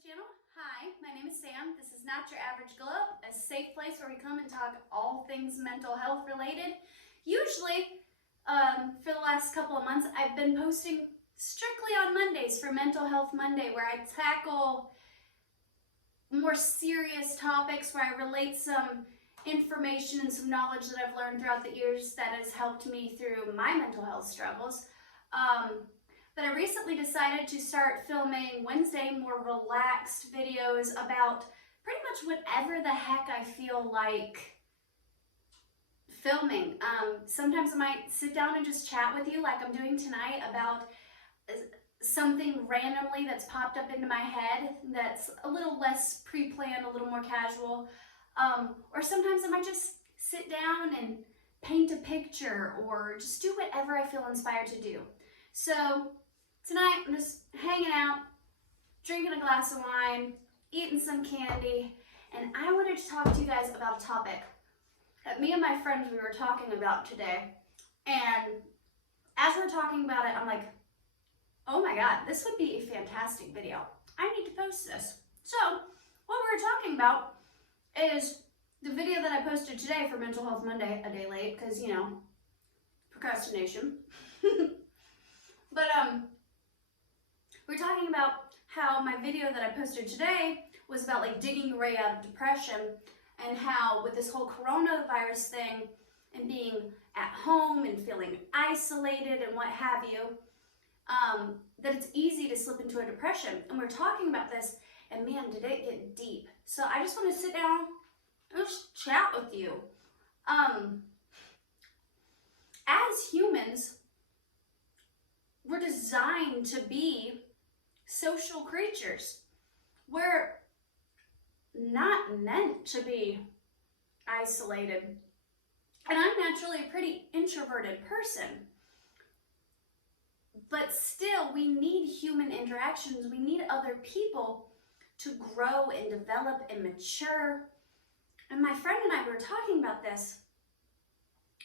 channel. Hi, my name is Sam. This is Not Your Average Glow Up, a safe place where we come and talk all things mental health related. Usually, for the last couple of months, I've been posting strictly on Mondays for Mental Health Monday, where I tackle more serious topics, where I relate some information and some knowledge that I've learned throughout the years that has helped me through my mental health struggles. But I recently decided to start filming Wednesday more relaxed videos about pretty much whatever the heck I feel like filming. Sometimes I might sit down and just chat with you like I'm doing tonight about something randomly that's popped up into my head that's a little less pre-planned, a little more casual. Or sometimes I might just sit down and paint a picture or just do whatever I feel inspired to do. So tonight I'm just hanging out, drinking a glass of wine, eating some candy, and I wanted to talk to you guys about a topic that me and my friends we were talking about today. And as we're talking about it, I'm like, oh my God, this would be a fantastic video. I need to post this. So what we're talking about is the video that I posted today for Mental Health Monday, a day late, because, you know, procrastination. But we're talking about how my video that I posted today was about like digging your way out of depression, and how with this whole coronavirus thing and being at home and feeling isolated and what have you, that it's easy to slip into a depression. And we're talking about this, and man, did it get deep. So I just want to sit down and just chat with you. As humans, we're designed to be social creatures. We're not meant to be isolated. And I'm naturally a pretty introverted person. But still, we need human interactions. We need other people to grow and develop and mature. And my friend and I were talking about this.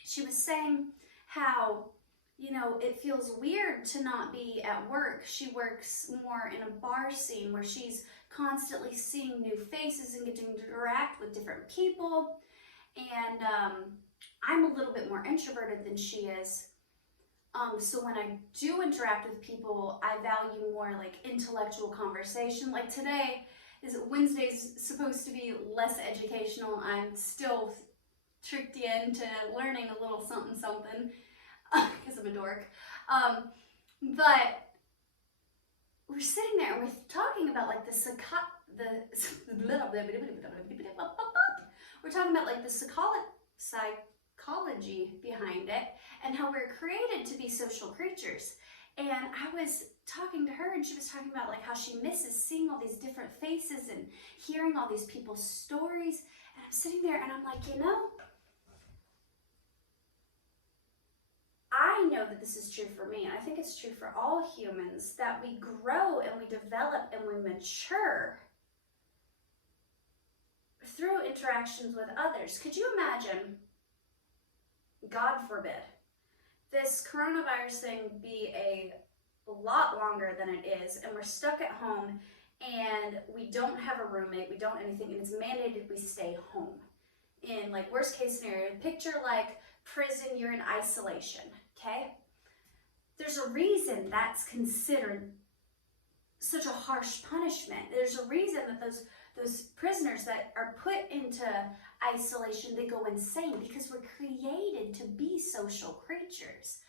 She was saying how, you know, it feels weird to not be at work. She works more in a bar scene where she's constantly seeing new faces and getting to interact with different people. And I'm a little bit more introverted than she is. So when I do interact with people, I value more like intellectual conversation. Like today, Wednesday's supposed to be less educational. I'm still tricked you into learning a little something because I'm a dork. But we're sitting there and we're talking about like we're talking about like the psychology behind it and how we're created to be social creatures. And I was talking to her and she was talking about like how she misses seeing all these different faces and hearing all these people's stories. And I'm sitting there and I'm like, you know, I know that this is true for me. I think it's true for all humans, that we grow and we develop and we mature through interactions with others. Could you imagine, God forbid, this coronavirus thing be a lot longer than it is, and we're stuck at home and we don't have a roommate, we don't anything, and it's mandated we stay home. In like worst case scenario, picture like prison, you're in isolation, okay? There's a reason that's considered such a harsh punishment. There's a reason that those prisoners that are put into isolation, they go insane, because we're created to be social creatures.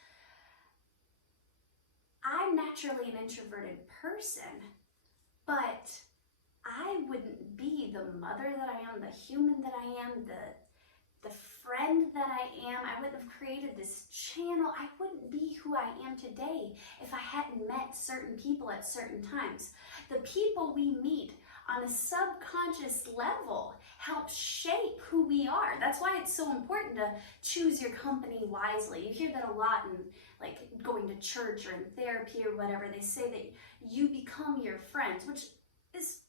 I'm naturally an introverted person, but I wouldn't be the mother that I am, the human that I am, the friend that I am. I wouldn't have created this channel. I wouldn't be who I am today if I hadn't met certain people at certain times. The people we meet on a subconscious level help shape who we are. That's why it's so important to choose your company wisely. You hear that a lot in like going to church or in therapy or whatever. They say that you become your friends, which is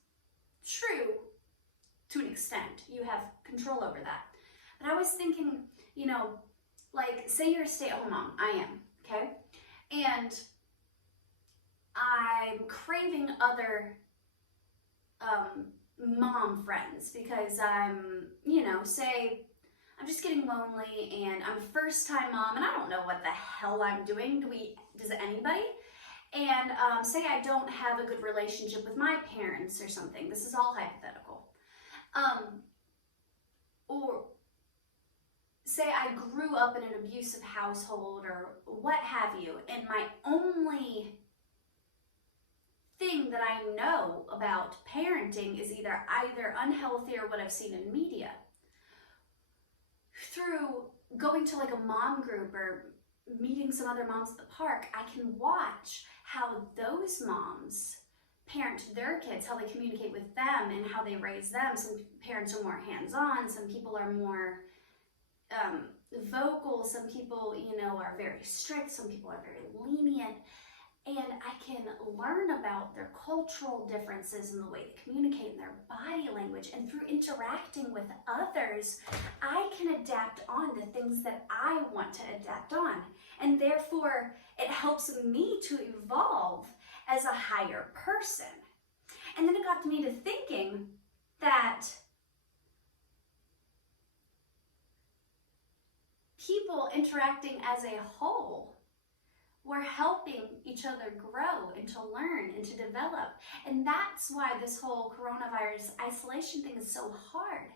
true to an extent. You have control over that. But I was thinking, you know, like say you're a stay-at-home mom. I am, okay? And I'm craving other mom friends, because say I'm just getting lonely and I'm a first time mom and I don't know what the hell I'm doing. Does anybody? And say I don't have a good relationship with my parents or something. This is all hypothetical. Or say I grew up in an abusive household or what have you, and my only thing that I know about parenting is either unhealthy or what I've seen in media. Through going to like a mom group or meeting some other moms at the park, I can watch how those moms parent their kids, how they communicate with them and how they raise them. Some parents are more hands-on, some people are more vocal, some people, are very strict, some people are very lenient. And I can learn about their cultural differences in the way they communicate and their body language. And through interacting with others, I can adapt on the things that I want to adapt on. And therefore, it helps me to evolve as a higher person. And then it got me to thinking that people interacting as a whole were helping each other grow and to learn and to develop. And that's why this whole coronavirus isolation thing is so hard.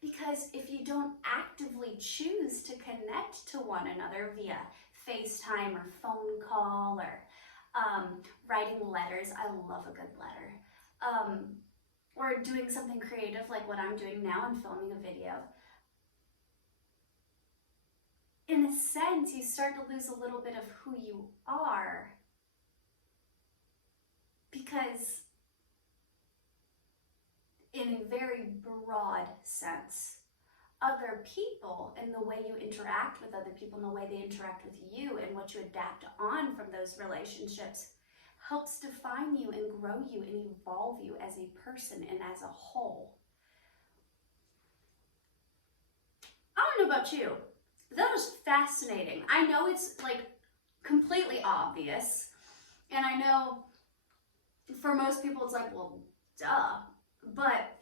Because if you don't actively choose to connect to one another via FaceTime or phone call or writing letters, I love a good letter, or doing something creative like what I'm doing now and filming a video, in a sense, you start to lose a little bit of who you are, because in a very broad sense, other people and the way you interact with other people and the way they interact with you and what you adapt on from those relationships helps define you and grow you and evolve you as a person and as a whole. I don't know about you. That was fascinating. I know it's like completely obvious, and I know for most people it's like, well, duh. But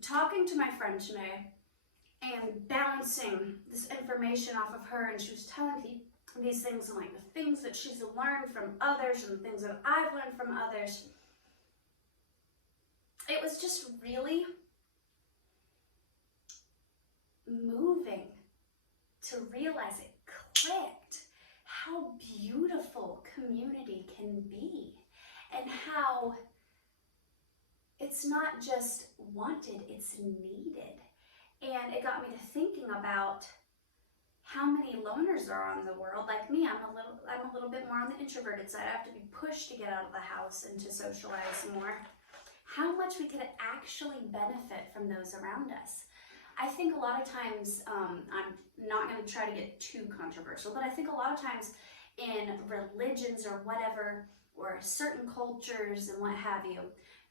talking to my friend today and bouncing this information off of her, and she was telling me these things and like the things that she's learned from others and the things that I've learned from others, it was just really moving to realize it clicked how beautiful community can be and how it's not just wanted, it's needed. And it got me to thinking about how many loners are on the world. Like me, I'm a little bit more on the introverted side. I have to be pushed to get out of the house and to socialize more. How much we could actually benefit from those around us. I think a lot of times, I'm not going to try to get too controversial, but I think a lot of times in religions or whatever, or certain cultures and what have you,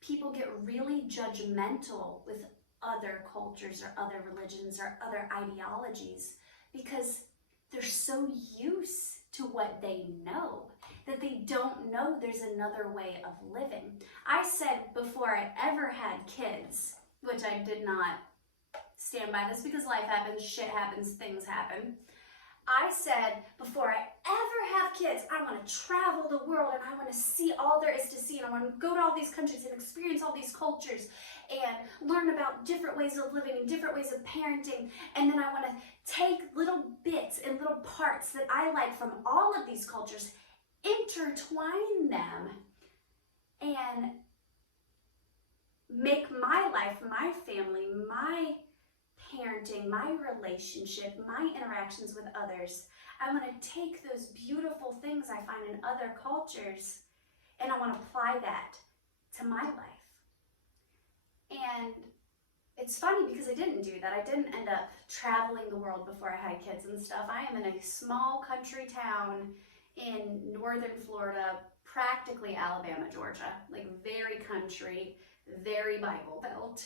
people get really judgmental with other cultures or other religions or other ideologies because they're so used to what they know that they don't know there's another way of living. I said before I ever had kids, which I did not stand by this because life happens, shit happens, things happen. I said before I ever have kids, I want to travel the world and I want to see all there is to see, and I want to go to all these countries and experience all these cultures and learn about different ways of living and different ways of parenting, and then I want to take little bits and little parts that I like from all of these cultures, intertwine them, and make my life, my family, my parenting, my relationship, my interactions with others. I want to take those beautiful things I find in other cultures and I want to apply that to my life. And it's funny because I didn't do that. I didn't end up traveling the world before I had kids and stuff. I am in a small country town in northern Florida, practically Alabama, Georgia, like very country, very Bible Belt.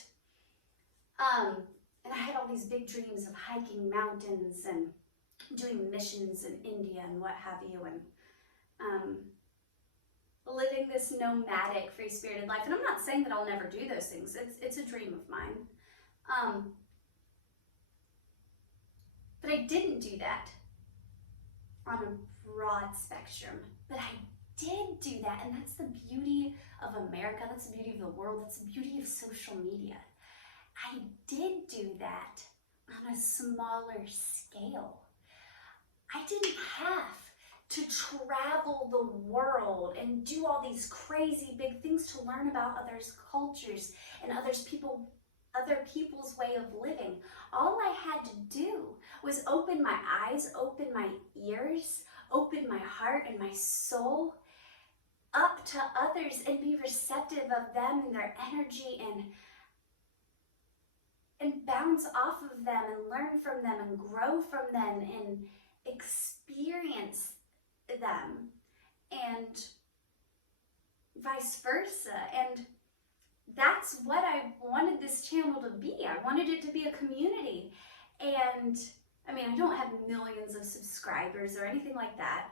And I had all these big dreams of hiking mountains and doing missions in India and what have you. And living this nomadic, free-spirited life. And I'm not saying that I'll never do those things. It's a dream of mine. But I didn't do that on a broad spectrum. But I did do that, and that's the beauty of America. That's the beauty of the world. That's the beauty of social media. I did do that on a smaller scale. I didn't have to travel the world and do all these crazy big things to learn about others' cultures and other people's way of living. All I had to do was open my eyes, open my ears, open my heart and my soul up to others and be receptive of them and their energy and bounce off of them and learn from them and grow from them and experience them and vice versa. And that's what I wanted this channel to be. I wanted it to be a community. And I mean, I don't have millions of subscribers or anything like that,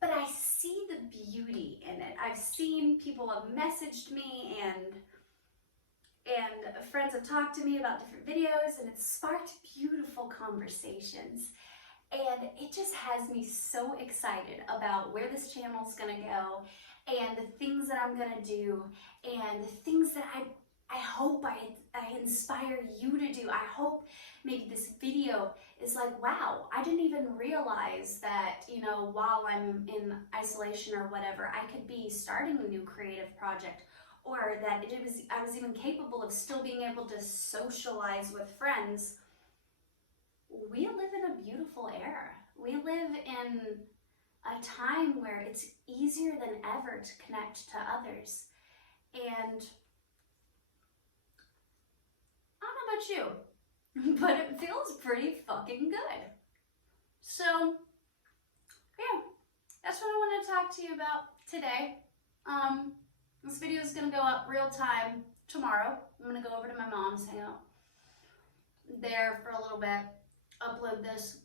but I see the beauty in it. I've seen people have messaged me and friends have talked to me about different videos, and it's sparked beautiful conversations. And it just has me so excited about where this channel is going to go and the things that I'm going to do and the things that I hope I inspire you to do. I hope maybe this video is like, wow, I didn't even realize that, you know, while I'm in isolation or whatever, I could be starting a new creative project, or that I was even capable of still being able to socialize with friends. We live in a beautiful era. We live in a time where it's easier than ever to connect to others. And I don't know about you, but it feels pretty fucking good. So, yeah, that's what I wanted to talk to you about today. This video is going to go up real time tomorrow. I'm going to go over to my mom's, hang out there for a little bit, upload this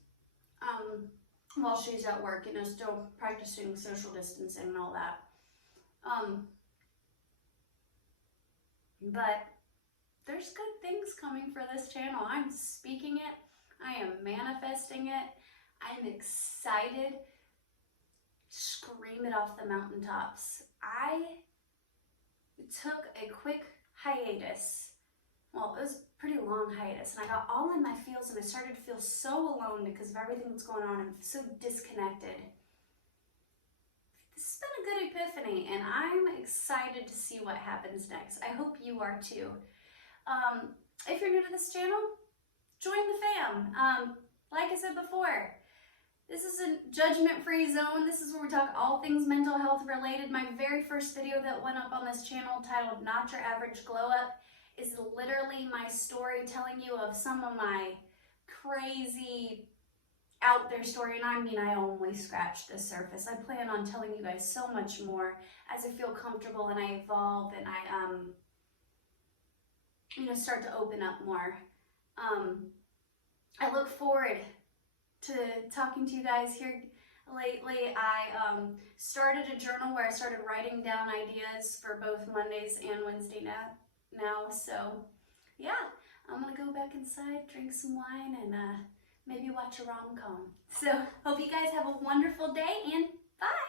while she's at work, you know, still practicing social distancing and all that. But there's good things coming for this channel. I'm speaking it. I am manifesting it. I'm excited. Scream it off the mountaintops. I took a quick hiatus. Well, it was a pretty long hiatus, and I got all in my feels, and I started to feel so alone because of everything that's going on and so disconnected. This has been a good epiphany, and I'm excited to see what happens next. I hope you are too. If you're new to this channel, join the fam. Like I said before, this is a judgment-free zone. This is where we talk all things mental health related. My very first video that went up on this channel, titled Not Your Average Glow Up, is literally my story telling you of some of my crazy out there story. And I mean, I only scratched the surface. I plan on telling you guys so much more as I feel comfortable and I evolve and I you know, start to open up more. I look forward to talking to you guys here. Lately, I started a journal where I started writing down ideas for both Mondays and Wednesday now. So yeah, I'm gonna go back inside, drink some wine, and maybe watch a rom-com. So hope you guys have a wonderful day, and bye.